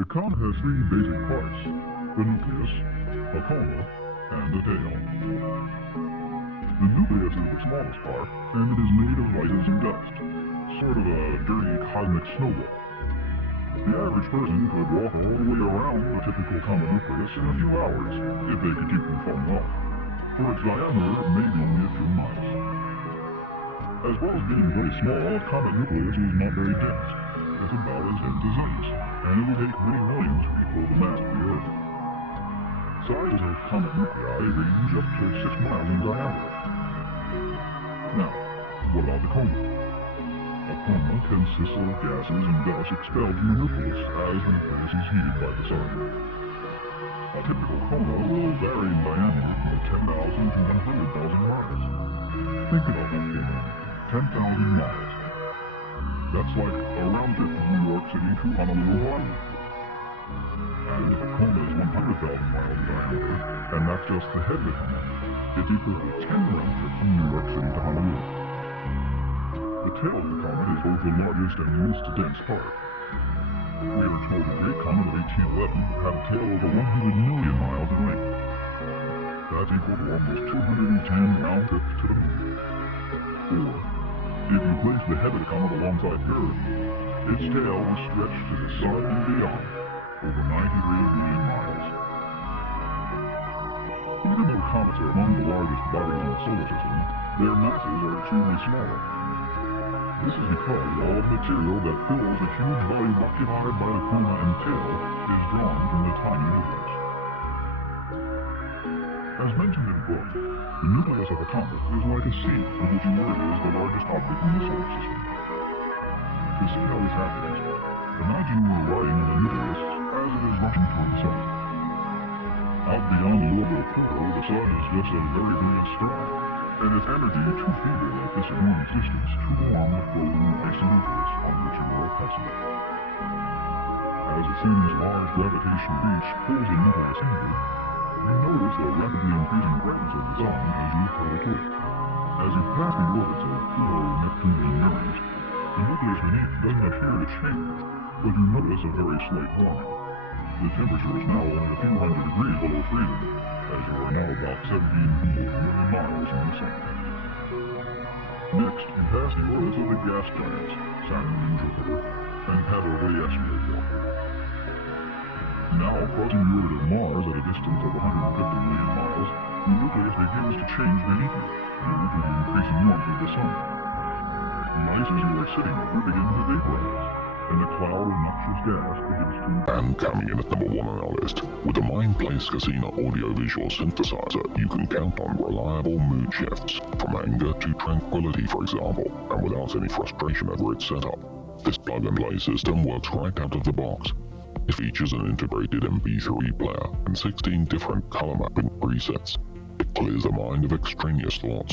The comet has three basic parts: the nucleus, a coma, and a tail. The nucleus is the smallest part, and it is made of ice and dust, sort of a dirty cosmic snowball. The average person could walk all the way around a typical comet nucleus in a few hours, if they could keep from falling off, for its diameter may be only a few miles. As well as being very small, a comet nucleus is not very dense. It's about as dense as ice, and it will take many millions to equal the mass of the Earth. Sizes of comet nuclei range up to 6 miles in diameter. Now, what about the coma? A coma consists of gases and dust expelled from the nucleus as the nucleus is heated by the sun. A typical coma will vary in diameter from 10,000 to 100,000 miles. Think about that for a moment. 10,000 miles. That's like a round trip from New York City to Honolulu, Hawaii. And if a coma is 100,000 miles in diameter, and that's just the head of the coma, it's equal to 10 round trips from New York City to Honolulu. The tail of the comet is both the largest and least dense part. We are told the Great Comet of 1811 had a tail over 100 million miles in length. That's equal to almost 210 round trips to the moon. Or, if you place the head of the comet alongside the Earth, its tail will stretch to the sun and beyond, over 93 million miles. Even though comets are among the largest bodies in the solar system, their masses are extremely small. This is because all the material that fills the huge volume occupied by the coma and tail is drawn from the tiny nucleus. As mentioned in the book, the nucleus of a comet is like a sea in which emerges the largest object in the solar system. To see how this happens, imagine you are riding on the nucleus as it is rushing toward the sun. Out beyond the orbital portal, the sun is just a very brilliant star, and its energy too feeble at this enormous distance to warm the frozen icy nucleus on which you are passing. As the sun's large gravitational reach pulls the nucleus inward, you notice the rapidly increasing brightness of the sun as you hurtle toward it. As you pass the orbits of Pluto, Neptune, and Uranus, the nucleus beneath doesn't appear to change, but you notice a very slight warming. The temperature is now only a few hundred degrees below freezing, as you are now about 17 million miles from the sun. Next, you pass the orbits of the gas giants, Saturn and Jupiter, and pass over the asteroid belt. Now, crossing the orbit of Mars at a distance of 150 million miles, the nucleus begins to change beneath you, due to the increasing warmth of the sun. The ice you are sitting over begins to vaporize, and a cloud of noxious gas begins to... And coming in at number 1 on our list, with the Mindplace Casino audiovisual synthesizer, you can count on reliable mood shifts, from anger to tranquility, for example, and without any frustration over its setup. This plug-and-play system works right out of the box. It features an integrated MP3 player and 16 different color mapping presets. It clears the mind of extraneous thoughts